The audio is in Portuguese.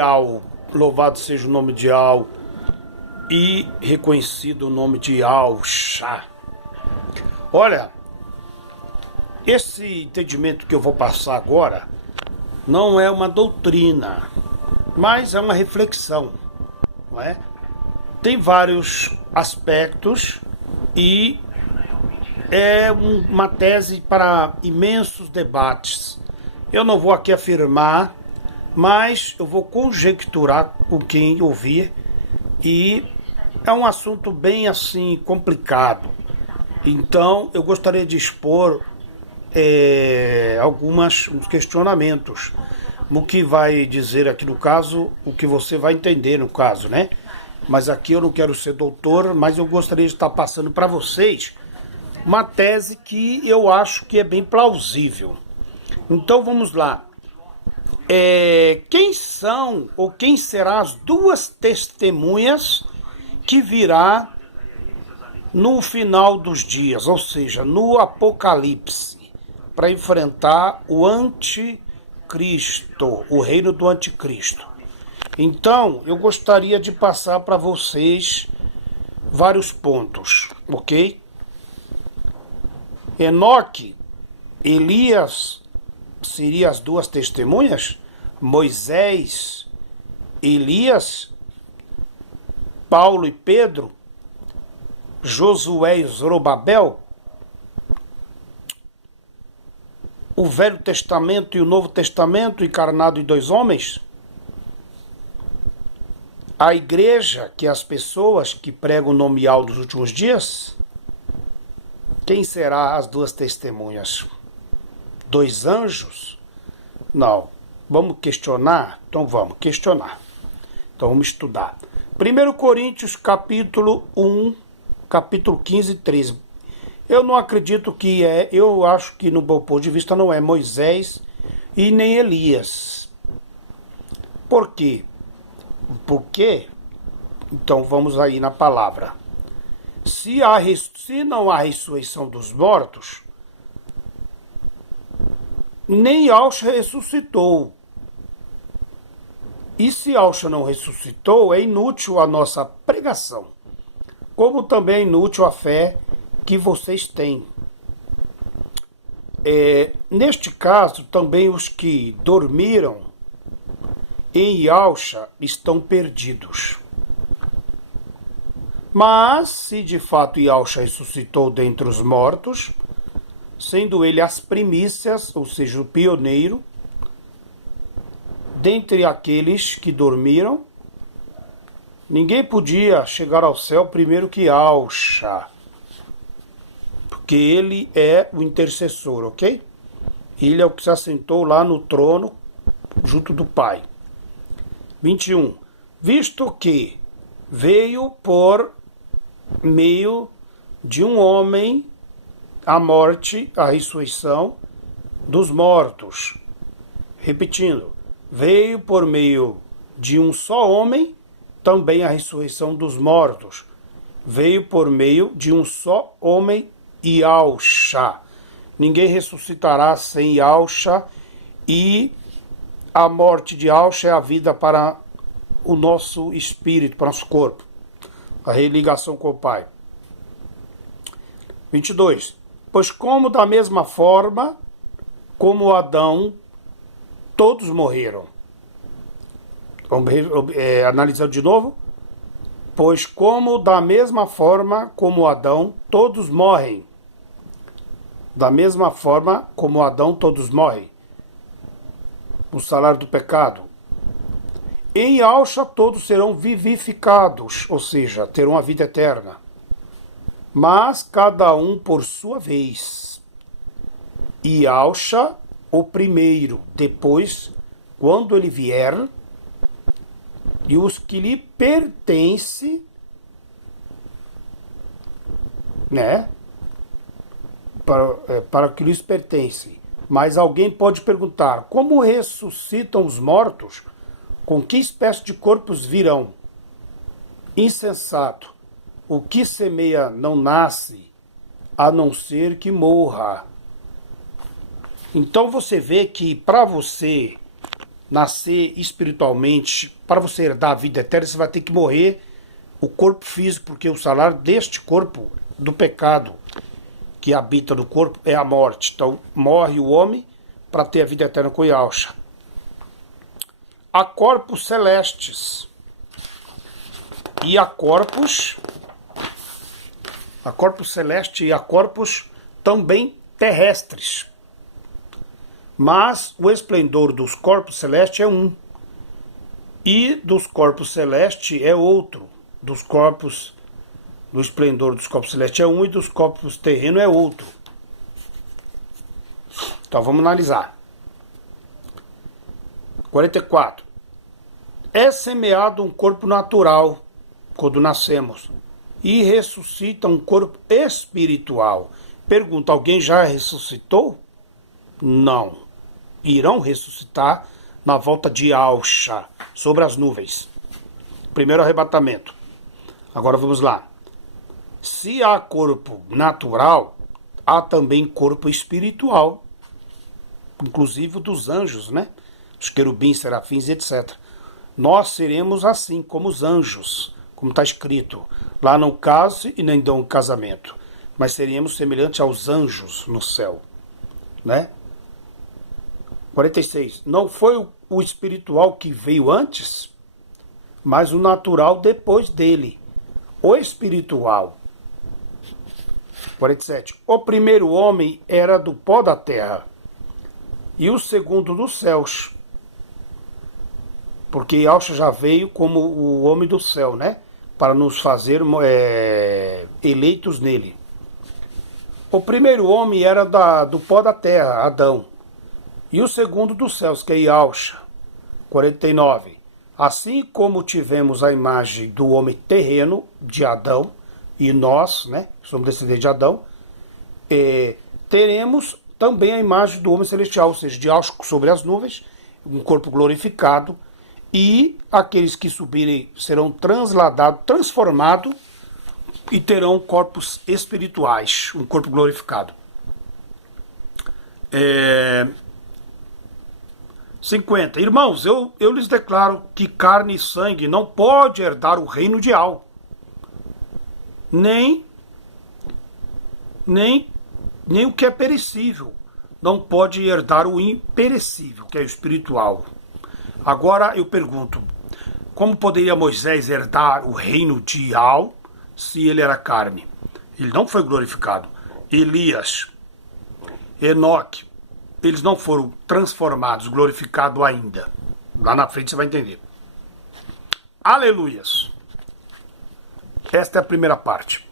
Al, louvado seja o nome de Al e reconhecido o nome de Al-Shah. Olha, esse entendimento que eu vou passar agora não é uma doutrina, mas é uma reflexão, não é? Tem vários aspectos e é uma tese para imensos debates. Eu não vou aqui afirmar, mas eu vou conjecturar com quem ouvir, e é um assunto bem assim complicado. Então eu gostaria de expor alguns questionamentos, o que vai dizer aqui no caso, o que você vai entender no caso, né? Mas aqui eu não quero ser doutor, mas eu gostaria de estar passando para vocês uma tese que eu acho que é bem plausível. Então vamos lá. Quem são ou quem serão as duas testemunhas que virá no final dos dias, ou seja, no Apocalipse, para enfrentar o anticristo, o reino do anticristo? Então, eu gostaria de passar para vocês vários pontos, ok? Enoque, Elias seriam as duas testemunhas? Moisés, Elias, Paulo e Pedro, Josué e Zorobabel, o Velho Testamento e o Novo Testamento encarnado em dois homens, a igreja, que é as pessoas que pregam o nomeal dos últimos dias. Quem será as duas testemunhas? Dois anjos? Não. Vamos questionar? Então vamos questionar. Então vamos estudar. 1 Coríntios capítulo 1, capítulo 15 e 13. Eu não acredito que eu acho que no meu ponto de vista não é Moisés e nem Elias. Por quê? Por quê? Então vamos aí na palavra. Se não há ressurreição dos mortos, nem Al-Shah ressuscitou. E se Al-Shah não ressuscitou, é inútil a nossa pregação, como também é inútil a fé que vocês têm. Neste caso, também os que dormiram em Al-Shah estão perdidos. Mas, se de fato Al-Shah ressuscitou dentre os mortos, sendo ele as primícias, ou seja, o pioneiro, dentre aqueles que dormiram, ninguém podia chegar ao céu primeiro que Al-Shah, porque ele é o intercessor, ok? Ele é o que se assentou lá no trono junto do Pai. 21. Visto que veio por meio de um homem a morte, a ressurreição dos mortos. Repetindo, veio por meio de um só homem também a ressurreição dos mortos. Veio por meio de um só homem e Al-Shah. Ninguém ressuscitará sem Al-Shah, e a morte de Al-Shah é a vida para o nosso espírito, para o nosso corpo, a religação com o Pai. 22. Pois como da mesma forma como Adão, todos morreram. Vamos analisando de novo. Pois como da mesma forma como Adão, todos morrem. Da mesma forma como Adão, todos morrem. O salário do pecado. Em Al-Shah todos serão vivificados, ou seja, terão a vida eterna. Mas cada um por sua vez. E Al-Shah o primeiro, depois, quando ele vier, e os que lhe pertencem, né? Para que lhes pertencem. Mas alguém pode perguntar: como ressuscitam os mortos? Com que espécie de corpos virão? Insensato! O que semeia não nasce, a não ser que morra. Então você vê que para você nascer espiritualmente, para você herdar a vida eterna, você vai ter que morrer o corpo físico, porque o salário deste corpo, do pecado que habita no corpo, é a morte. Então, morre o homem para ter a vida eterna com Yahshua. Há corpos celestes e há corpos celeste e há corpos também terrestres. Mas o esplendor dos corpos celestes é um, e dos corpos celestes é outro. Do esplendor dos corpos celestes é um e dos corpos terrenos é outro. Então vamos analisar. 44. É semeado um corpo natural quando nascemos e ressuscita um corpo espiritual. Pergunta, alguém já ressuscitou? Não. Irão ressuscitar na volta de Yahshua, sobre as nuvens. Primeiro arrebatamento. Agora vamos lá. Se há corpo natural, há também corpo espiritual. Inclusive dos anjos, né? Os querubins, serafins, etc. Nós seremos assim como os anjos, como está escrito. Lá não case e nem dão casamento, mas seríamos semelhantes aos anjos no céu, né? 46. Não foi o espiritual que veio antes, mas o natural depois dele. O espiritual. 47. O primeiro homem era do pó da terra e o segundo dos céus. Porque Yahshua já veio como o homem do céu, né? Para nos fazer eleitos nele. O primeiro homem era do pó da terra, Adão. E o segundo dos céus, que é Yahshua. 49. Assim como tivemos a imagem do homem terreno, de Adão, e nós, né, somos descendentes de Adão, teremos também a imagem do homem celestial, ou seja, de Yahshua sobre as nuvens, um corpo glorificado, e aqueles que subirem serão transladados, transformados, e terão corpos espirituais, um corpo glorificado. 50. Irmãos, eu lhes declaro que carne e sangue não pode herdar o reino de Al, nem o que é perecível não pode herdar o imperecível, que é o espiritual. Agora eu pergunto, como poderia Moisés herdar o reino de Al se ele era carne? Ele não foi glorificado. Elias, Enoque, eles não foram transformados, glorificados ainda. Lá na frente você vai entender. Aleluias. Esta é a primeira parte.